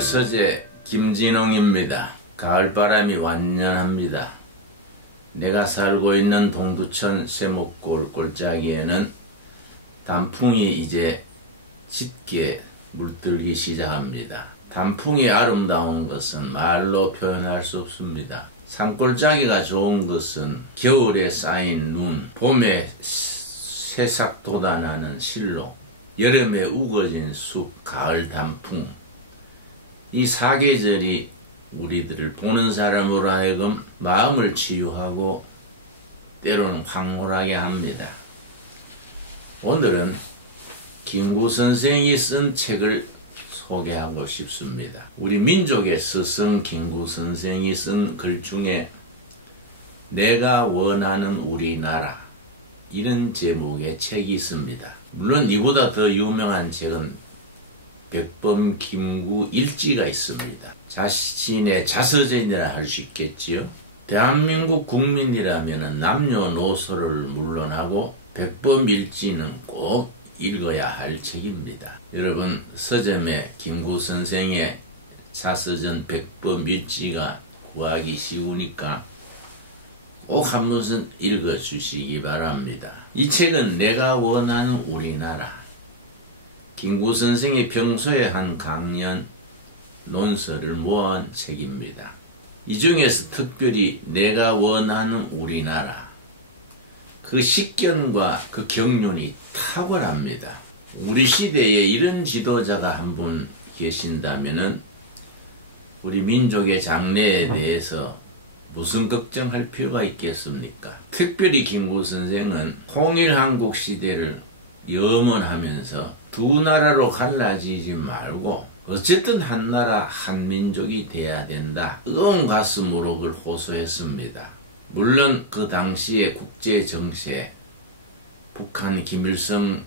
서울 서재 김진홍입니다. 가을바람이 완연합니다. 내가 살고 있는 동두천 세목골 골짜기에는 단풍이 이제 짙게 물들기 시작합니다. 단풍이 아름다운 것은 말로 표현할 수 없습니다. 산골짜기가 좋은 것은 겨울에 쌓인 눈, 봄에 새싹 돋아나는 실로, 여름에 우거진 숲, 가을 단풍, 이 사계절이 우리들을 보는 사람으로 하여금 마음을 치유하고 때로는 황홀하게 합니다. 오늘은 김구 선생이 쓴 책을 소개하고 싶습니다. 우리 민족의 스승 김구 선생이 쓴 글 중에 내가 원하는 우리나라, 이런 제목의 책이 있습니다. 물론 이보다 더 유명한 책은 백범 김구 일지가 있습니다. 자신의 자서전이라 할 수 있겠지요. 대한민국 국민이라면 남녀노소를 물론하고 백범 일지는 꼭 읽어야 할 책입니다. 여러분, 서점에 김구 선생의 자서전 백범 일지가 구하기 쉬우니까 꼭 한 번은 읽어주시기 바랍니다. 이 책은 내가 원하는 우리나라, 김구 선생이 평소에 한 강연, 논설을 모아온 책입니다. 이 중에서 특별히 내가 원하는 우리나라, 그 식견과 그 경륜이 탁월합니다. 우리 시대에 이런 지도자가 한 분 계신다면은 우리 민족의 장래에 대해서 무슨 걱정할 필요가 있겠습니까? 특별히 김구 선생은 통일한국 시대를 염원하면서 두 나라로 갈라지지 말고 어쨌든 한 나라 한 민족이 돼야 된다, 뜨거운 가슴으로 그걸 호소했습니다. 물론 그 당시의 국제 정세, 북한 김일성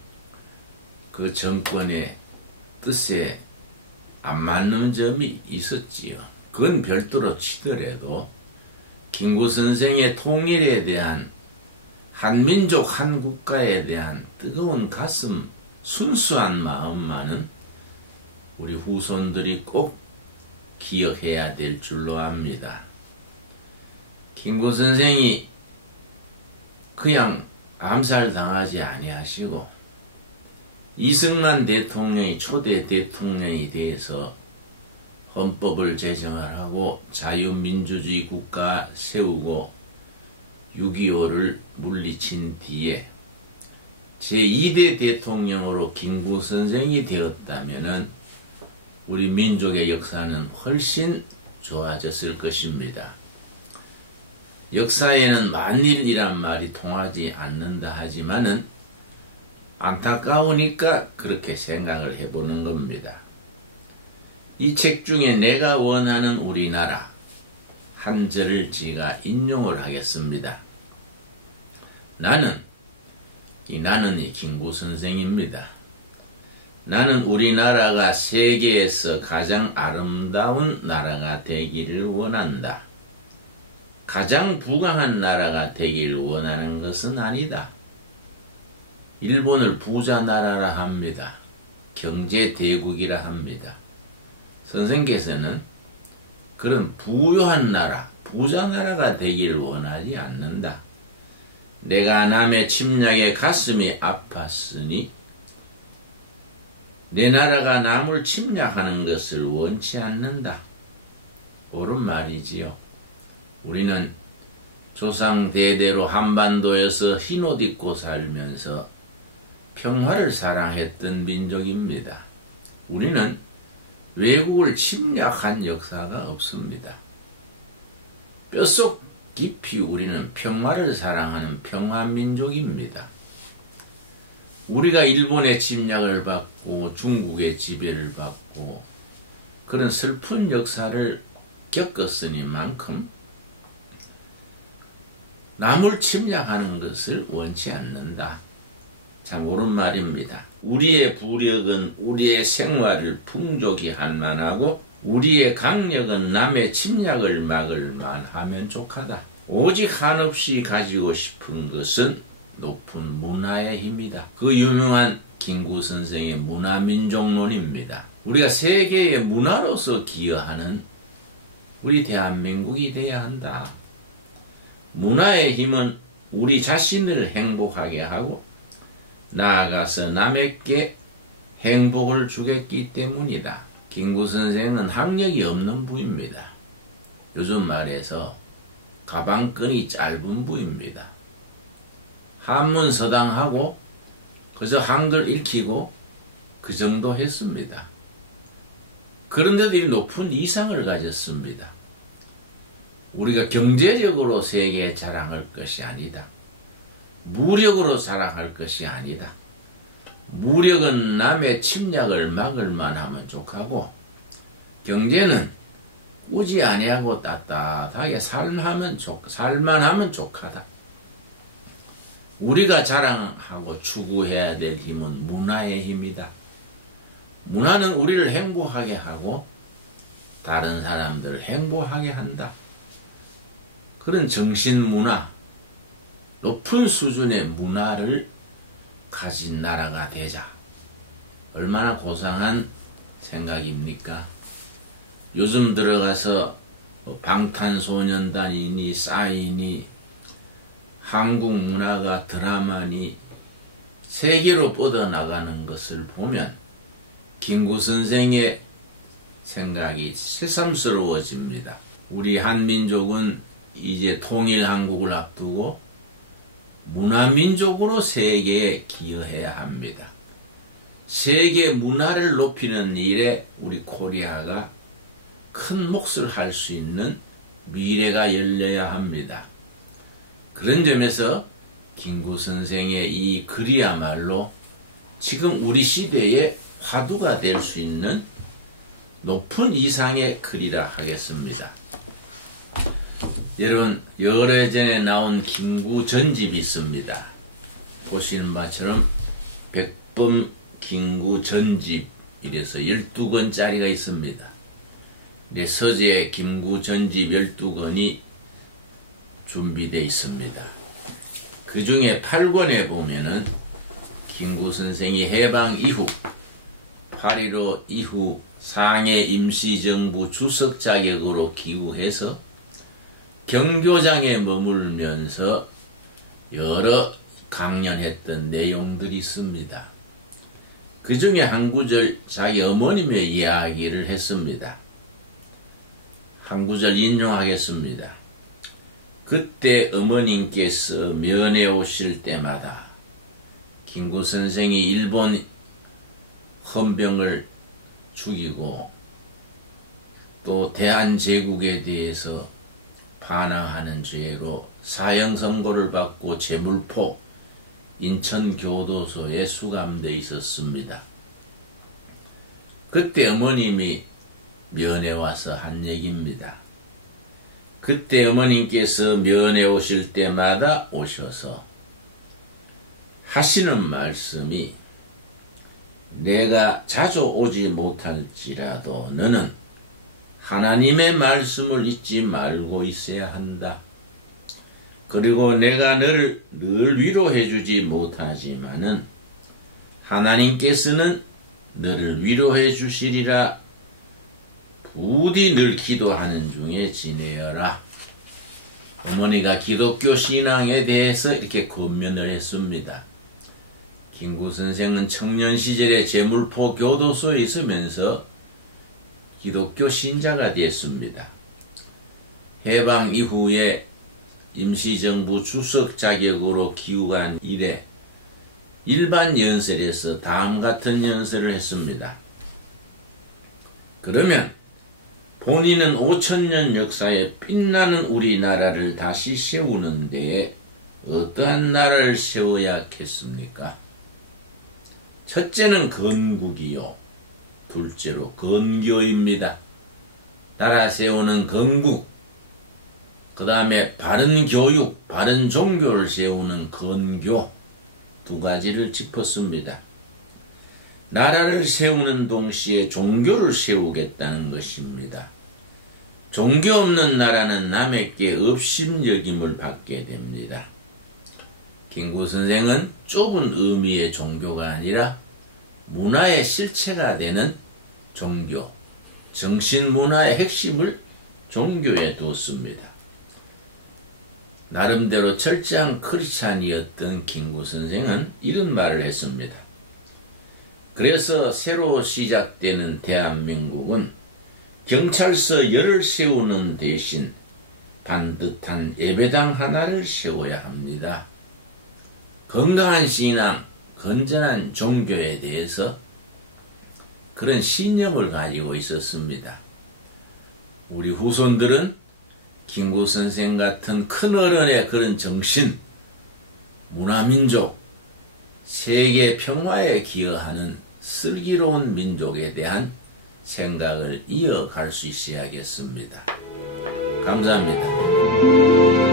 그 정권의 뜻에 안 맞는 점이 있었지요. 그건 별도로 치더라도 김구 선생의 통일에 대한, 한민족 한국가에 대한 뜨거운 가슴, 순수한 마음만은 우리 후손들이 꼭 기억해야 될 줄로 압니다. 김구 선생이 그냥 암살당하지 아니하시고 이승만 대통령이 초대 대통령이 돼서 헌법을 제정을 하고 자유민주주의 국가 세우고 6.25를 물리친 뒤에 제2대 대통령으로 김구 선생이 되었다면은 우리 민족의 역사는 훨씬 좋아졌을 것입니다. 역사에는 만일이란 말이 통하지 않는다 하지만은 안타까우니까 그렇게 생각을 해보는 겁니다. 이 책 중에 내가 원하는 우리나라 한 절을 제가 인용을 하겠습니다. 나는 이 김구 선생입니다. 나는 우리나라가 세계에서 가장 아름다운 나라가 되기를 원한다. 가장 부강한 나라가 되기를 원하는 것은 아니다. 일본을 부자 나라라 합니다. 경제 대국이라 합니다. 선생께서는 그런 부유한 나라, 부자 나라가 되기를 원하지 않는다. 내가 남의 침략에 가슴이 아팠으니 내 나라가 남을 침략하는 것을 원치 않는다. 옳은 말이지요. 우리는 조상 대대로 한반도에서 흰옷 입고 살면서 평화를 사랑했던 민족입니다. 우리는 외국을 침략한 역사가 없습니다. 뼛속 깊이 우리는 평화를 사랑하는 평화민족입니다. 우리가 일본의 침략을 받고 중국의 지배를 받고 그런 슬픈 역사를 겪었으니만큼 남을 침략하는 것을 원치 않는다. 참 옳은 말입니다. 우리의 부력은 우리의 생활을 풍족히 할 만하고 우리의 강력은 남의 침략을 막을 만하면 족하다. 오직 한없이 가지고 싶은 것은 높은 문화의 힘이다. 그 유명한 김구 선생의 문화민족론입니다. 우리가 세계의 문화로서 기여하는 우리 대한민국이 돼야 한다. 문화의 힘은 우리 자신을 행복하게 하고 나아가서 남에게 행복을 주겠기 때문이다. 김구 선생은 학력이 없는 부입니다. 요즘 말해서 가방끈이 짧은 부입니다. 한문 서당하고 그저 한글 읽히고 그 정도 했습니다. 그런데도 이 높은 이상을 가졌습니다. 우리가 경제력으로 세계에 자랑할 것이 아니다. 무력으로 자랑할 것이 아니다. 무력은 남의 침략을 막을 만하면 족하고 경제는 꾸지 아니하고 따뜻하게 살만하면 족하다. 우리가 자랑하고 추구해야 될 힘은 문화의 힘이다. 문화는 우리를 행복하게 하고 다른 사람들을 행복하게 한다. 그런 정신문화, 높은 수준의 문화를 가진 나라가 되자. 얼마나 고상한 생각입니까? 요즘 들어가서 방탄소년단이니 싸이니 한국 문화가 드라마니 세계로 뻗어나가는 것을 보면 김구 선생의 생각이 새삼스러워집니다. 우리 한민족은 이제 통일한국을 앞두고 문화민족으로 세계에 기여해야 합니다. 세계 문화를 높이는 일에 우리 코리아가 큰 몫을 할 수 있는 미래가 열려야 합니다. 그런 점에서 김구 선생의 이 글이야말로 지금 우리 시대의 화두가 될 수 있는 높은 이상의 글이라 하겠습니다. 여러분, 열애전에 나온 김구 전집이 있습니다. 보시는 바처럼 백범 김구 전집 이래서 12권짜리가 있습니다. 서재 김구 전집 12권이 준비되어 있습니다. 그 중에 8권에 보면은 김구 선생이 해방 이후 8.15 이후 상해 임시정부 주석 자격으로 기후해서 경교장에 머물면서 여러 강연했던 내용들이 있습니다. 그 중에 한 구절 자기 어머님의 이야기를 했습니다. 한 구절 인용하겠습니다. 그때 어머님께서 면회 오실 때마다 김구 선생이 일본 헌병을 죽이고 또 대한제국에 대해서 반항하는 죄로 사형 선고를 받고 제물포 인천교도소에 수감되어 있었습니다. 그때 어머님이 면회 와서 한 얘기입니다. 그때 어머님께서 면회 오실 때마다 오셔서 하시는 말씀이 내가 자주 오지 못할지라도 너는 하나님의 말씀을 잊지 말고 있어야 한다. 그리고 내가 너를 늘 위로해 주지 못하지만은 하나님께서는 너를 위로해 주시리라 부디 늘 기도하는 중에 지내어라. 어머니가 기독교 신앙에 대해서 이렇게 권면을 했습니다. 김구 선생은 청년 시절에 제물포 교도소에 있으면서 기독교 신자가 되었습니다. 해방 이후에 임시정부 주석 자격으로 기후한 이래 일반 연설에서 다음 같은 연설을 했습니다. 그러면 본인은 5천년 역사에 빛나는 우리나라를 다시 세우는 데에 어떠한 나라를 세워야겠습니까? 첫째는 건국이요. 둘째로 건교입니다. 나라 세우는 건국, 그 다음에 바른 교육, 바른 종교를 세우는 건교 두 가지를 짚었습니다. 나라를 세우는 동시에 종교를 세우겠다는 것입니다. 종교 없는 나라는 남에게 업심여김을 받게 됩니다. 김구 선생은 좁은 의미의 종교가 아니라 문화의 실체가 되는 종교, 정신문화의 핵심을 종교에 두었습니다. 나름대로 철저한 크리스찬이었던 김구 선생은 이런 말을 했습니다. 그래서 새로 시작되는 대한민국은 경찰서 열을 세우는 대신 반듯한 예배당 하나를 세워야 합니다. 건강한 신앙, 건전한 종교에 대해서 그런 신념을 가지고 있었습니다. 우리 후손들은 김구 선생 같은 큰 어른의 그런 정신, 문화민족, 세계 평화에 기여하는 슬기로운 민족에 대한 생각을 이어갈 수 있어야겠습니다. 감사합니다.